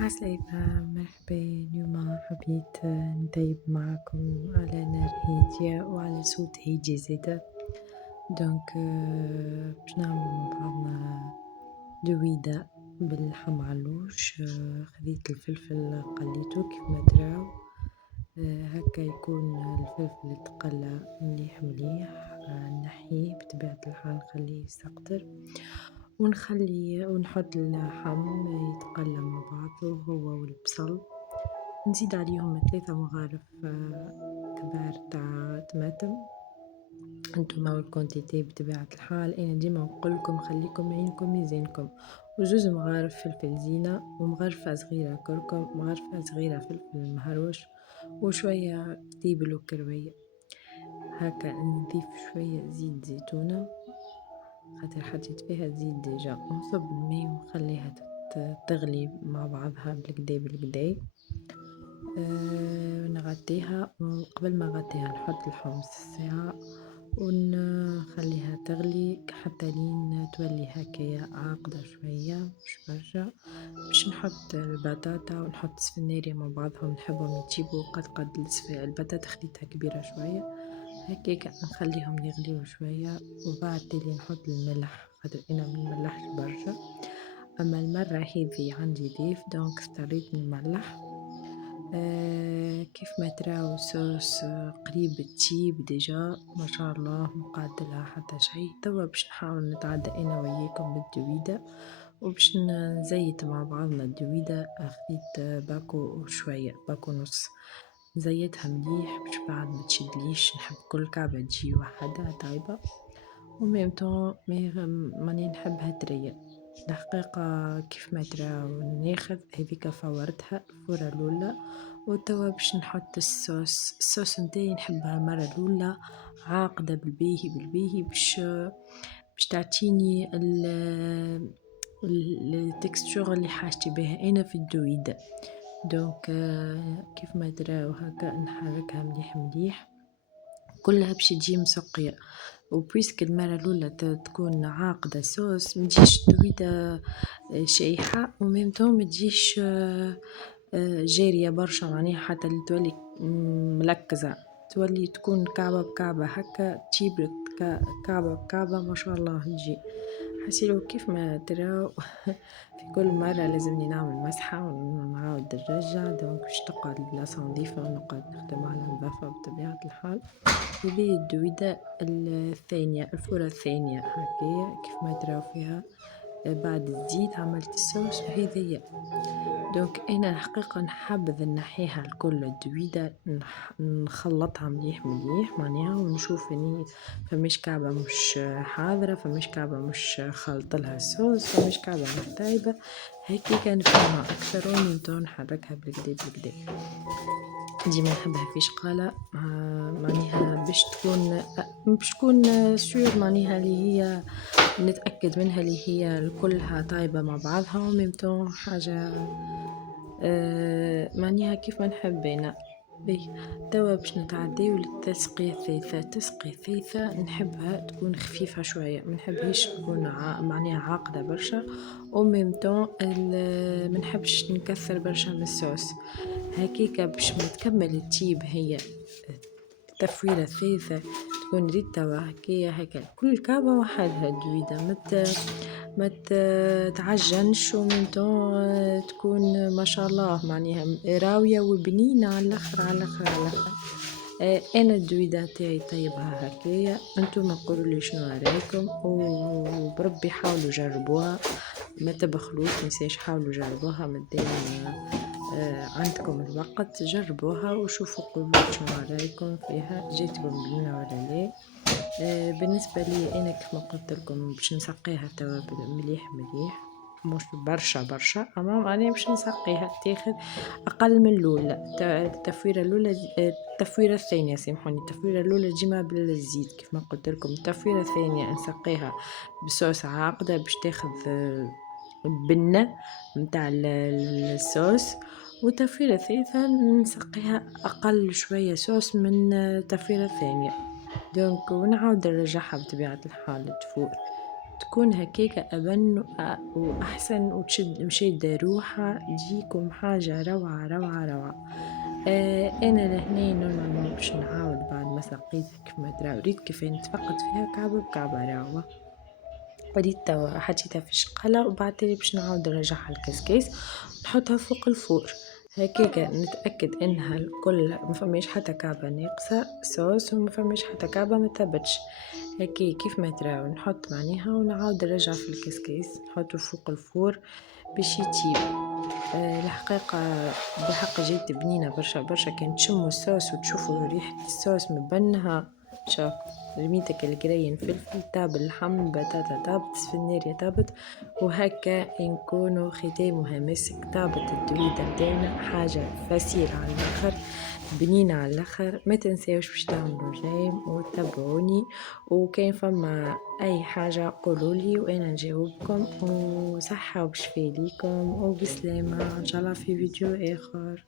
عسلامة، مرحبا. اليوم حبيت نطيب معاكم على نار هادية وعلى صوت هادي زادا. دونك باش نعملو مع بعضنا دويدة باللحم علوش. خذيت الفلفل قليتو كيف ما تراو، هكا يكون الفلفل تقلى مليح مليح. نحيه بطبيعة الحال نخليه يسقطر ونحط اللحم يتقلى مع بعضه هو والبصل. نزيد عليهم 3 مغارف كبار تاع طماطم. انتوما والكونتيتي بطبيعة الحال، انا ديما نقولكم خليكم عينكم ميزانكم. وجوز مغارف فلفل زينة، ومغرفة صغيرة كركم، مغرفة صغيرة فلفل مهروش، وشوية كتيبل وكروية. هكا نضيف شوية زيت زيتونة خاطر حطيت فيها زيت ديجا، ونصب الماء ونخليها تغلي مع بعضها بالكدا بالكدا. نغطيها، وقبل ما نغطيها نحط الحمص الساعة ونخليها تغلي حتى لين تولي هكايا عاقدة شوية مش برشا. باش نحط البطاطا ونحط السفناري مع بعضهم، نحبهم يجيبوا قد البطاطا خديتها كبيرة شوية هكاك، نخليهم يغليو شوية وبعد تالي نحط الملح خاطر انا منملحش برشا. اما المرة هذي عندي ضيف دونك اضطريت نملح. كيف ما تراو صوص قريب تجيب ديجا ما شاء الله، مقاتلها حتى شيء. توا باش نحاول نتعدى انا وياكم بالدويدة وباش نزيت مع بعضنا الدويدة. اخذت باكو وشوية، باكو نص، زيتها مليح باش بعد ما تشدليش. نحب كل كعبة تجي وحدها طايبة، وميم طون ماني نحبها تريا. الحقيقة كيف ما تراو ناخذ هذيك فورتها الفورة الأولى، وتوا باش نحط الصوص نتاعي. نحبها المرة الأولى عاقدة بالباهي بالباهي باش تعطيني التكستشر اللي حاجتي بها انا في الدويدة. دونك كيف ما تراو هكا نحركها مليح مليح كلها باش تجي مسقية. وبويسك المرة الأولى تكون عاقدة صوص متجيش دويدة شايحة، وميمتون متجيش جارية برشا، معناها حتى اللي تولي ملكزة، تولي تكون كعبة بكعبة هكا، تجيب كعبة بكعبة ما شاء الله تجي. حسيلو كيف ما تراو في كل مرة لازمني نعمل مسحة ونعاود نرجع. دونك باش تقعد البلاصة نظيفة ونقعد نخدم على نظافة بطبيعة الحال. هذه الدويدة الثانية، الفورة الثانية هكايا كيف ما تراو فيها. بعد الزيت عملت الصوص وهذيا. دونك انا الحقيقة نحبذ نحيها الكل الدويدة، نخلطها مليح مليح معناها، ونشوف اني فماش كعبة مش حاضرة، فماش كعبة مش خلط لها الصوص، فماش كعبة مش طايبة. هيك كان فيها اكثر ومن نحركها بالكدا بالكدا. ديما نحبها في شقالة معناها باش تكون سور، معناها اللي هي نتأكد منها اللي هي كلها طايبة مع بعضها، وميمتون حاجة معناها كيف ما نحب انا. توا باش نتعداو للتسقية الثالثة. التسقية الثالثة نحبها تكون خفيفة شوية، منحبهاش تكون معناها عاقدة برشا، وميمتون منحبش نكثر برشا من الصوص هكيكا باش ما تكمل التيب. هي التفويرة الثالثة تكون ريتها هكا كل كعبة وحدها دويدة، ما تعجنش، ومنتون تكون ما شاء الله معناها راوية وبنينة على الاخر على الاخر على الاخر. انا الدويدة تاعي طيبها هكايا، انتم قولوا لي شنو رايكم، وبربي حاولوا جربوها ما تبخلوش. متنساش حاولوا جربوها مادام عندكم الوقت، جربوها وشوفوا قولوا شنو رايكم فيها، جاتكم بنينة ولا لا. بالنسبة لي انا كيف ما قلت لكم باش نسقيها توابل مليح مليح، مش برشا برشا، اما انا باش نسقيها تاخذ اقل من الاولى. التفويره الاولى التفويره الثانيه سامحوني، التفويره الاولى ديما بالزيت كيف ما قلت لكم. التفويره الثانيه نسقيها بصوص عاقده باش تاخذ البنه نتاع الصوص، والتفويره الثالثه نسقيها اقل شويه صوص من التفويره الثانيه. دونك ونعاود نرجعها بطبيعة الحال تفور. تكون هكاك أبن وأحسن وتشد مشادة روحها، تجيكم حاجة روعة روعة روعة. أنا لهنا نورمالمون باش نعاود بعد ما سقيت كيما ترى وريت كيف نتفقد فيها كعبة بكعبة راهو. وريت توا حطيتها في الشقالة وبعد تالي باش نعاود نرجعها الكسكيس نحطها فوق الفور هكاك نتأكد انها الكل مفماش حتى كعبة ناقصة صوص ومفماش حتى كعبة متبتش. هكا كيف ما تراو نحط معناها ونعاود نرجع في الكسكيس نحطو فوق الفور باش يطيب. الحقيقة بحق جات بنينة برشا برشا، كان تشموا الصوص وتشوفوا ريحة الصوص مبنها. شوف رميتك القرين فلفل تاب اللحم بطاطا طابت سفناريا طابت وهكا نكونوا ختامها مسك طابت الدويدة متاعنا حاجة فسيلة على الاخر بنينة على الاخر. ما تنساوش باش تعملوا جيم وتابعوني وكان فما اي حاجة قولولي وانا نجاوبكم وصحة وبشفاء ليكم وبسلامة ان شاء الله في فيديو اخر.